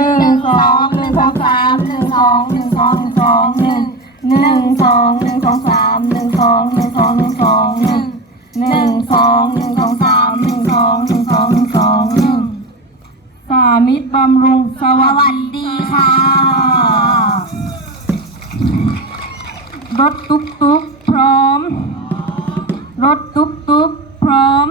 นึ่งสองหนึ่งสองสามหนึ่งสองหนึ่งสองหนึ่งสองหนึ่งหนึ่งสองหนึ่งสองสามหนึ่งสองหนึ่งสองหนึ่งสองหนึ่งหนึ่งสองหนึ่งสองสามหนึ่งสองหนึ่งสองหนึ่งสองหนึ่งสามิตรบำรุงสวัสดีดีค่ะ รถตุ๊กตุ๊กพร้อม รถตุ๊กตุ๊กพร้อม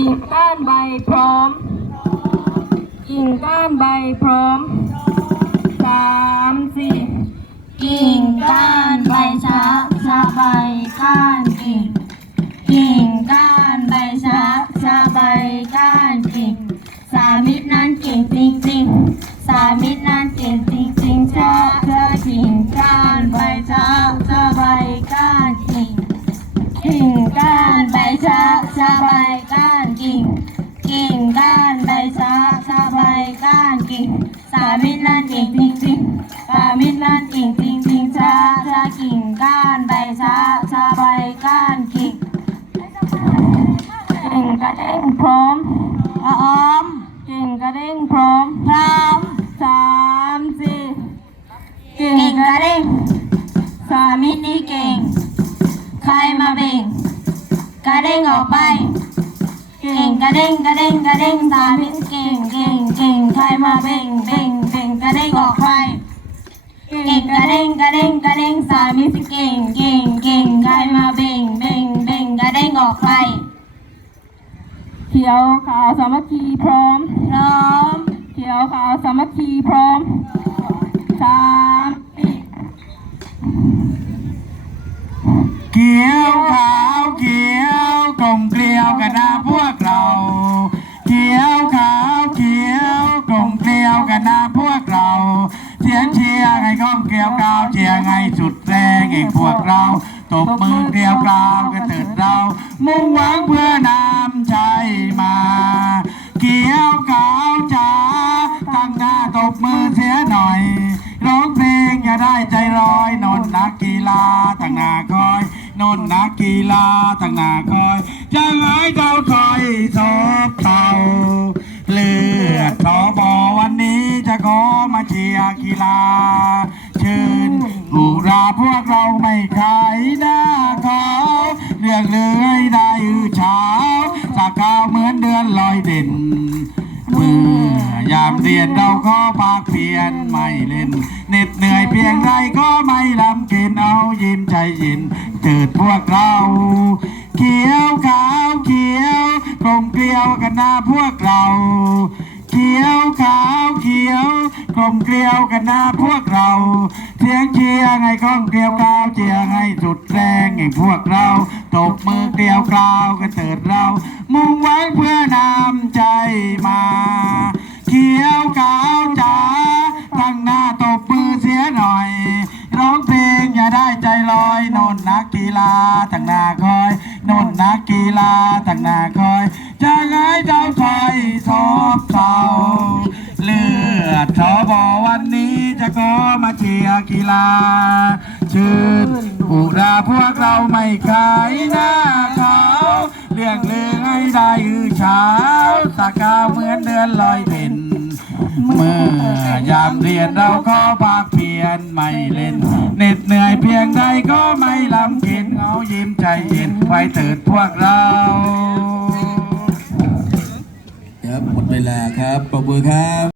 กิ่งก้านใบพร้อม กิ่งก้านใบพร้อมสามสี่ มิตรนั้นเก่งจริงๆสามิตรนั้นเก่งจริงชะชะกิ่งก้านใบชะชะใบก้านกิ่งกิ่งกระเด้งพร้อมพร้อมกิ่งกระเด้งพร้อมพร้อมสามสี่เก่งกระเด้งสามิตรนี่เก่ง ใครมาเบ่งกระเด้งออกไปเก่งกระเด้งกระเด้งกระเด้งสามิตรเก่งเก่งเก่งใครมาเบ่งเบ่ง เก่งกระเด้งกระเด้งกระเด้งสามิตรเก่งเก่งเก่งใครมาเบ่งเบ่งเบ่งกระเด้งออกไปเขียวขาวสามัคคีพร้อมพร้อมเขียวขาวสามัคคีพร้อมสามสี่เขียวขาวเขียวกลมเกลียวกันนะพวกเราเขียวขาวเขียวกลมเกลียวกันนะพวกเราเสียงเชียร์ให้ก้องเกลียวกราวเชียร์ให้สุดแรงเองพวกเราตบมือเกลียวกราวกันเถิดเรา มุ่งหวังเพื่อนำใจมาเขียวขาวจ๋าตั้งหน้าตบมือเสียหน่อยร้องเพลงอย่าได้ใจร้อยนนนักกีฬาตั้งหน้าคอยนนนักกีฬาตั้งหน้าคอยจะหายเจ้าคอยซบเท่า เลือดทอบอวันนี้จะขอมาเชียร์กีฬา เชิญอุราพวกเราไม่ขายหน้าเขาเรื่องเลื่อยได้อือเช้าสากาวเหมือนเดือนลอยเด่นเมื่อยามเรียนเราก็ภาคเพียนไม่เล่นเหน็ดเหนื่อยเพียงไรก็ไม่ลำเกินเอายิ้มใจเย็นเถิดพวกเรา เขียวขาวเขียวกลมเกลียว กันหน้าพวกเรา เขียวขาวเขียวกลมเกลียวกันหน้าพวกเราเสียงเชียร์ไงก้องเกลียวกราวเชียร์ให้สุดแรงไงพวกเราตบมือเกลียวกราวกันเถิดเรา มุ่งไว้เพื่อนำใจมา เขียวขาวจ๋าตั้งหน้าตบมือเสียหน่อย ร้องเพลงอย่าได้ใจลอยนนนักกีฬาตั้งหน้าคอยนนนักกีฬาตั้งหน้าคอย กีฬาชื่นอุราพวกเราไม่ขายหน้าเขาเรื่องลือให้ได้อือเช้าตากาเหมือนเดือนลอยเด่นเมื่อยามเรียนเราก็ภาคเพียนไม่เล่นเหน็ดเหนื่อยเพียงใดก็ไม่ลำเกินเอายิ้มใจเย็นไว้เถิดพวกเราครับหมดเวลาครับปรบมือครับ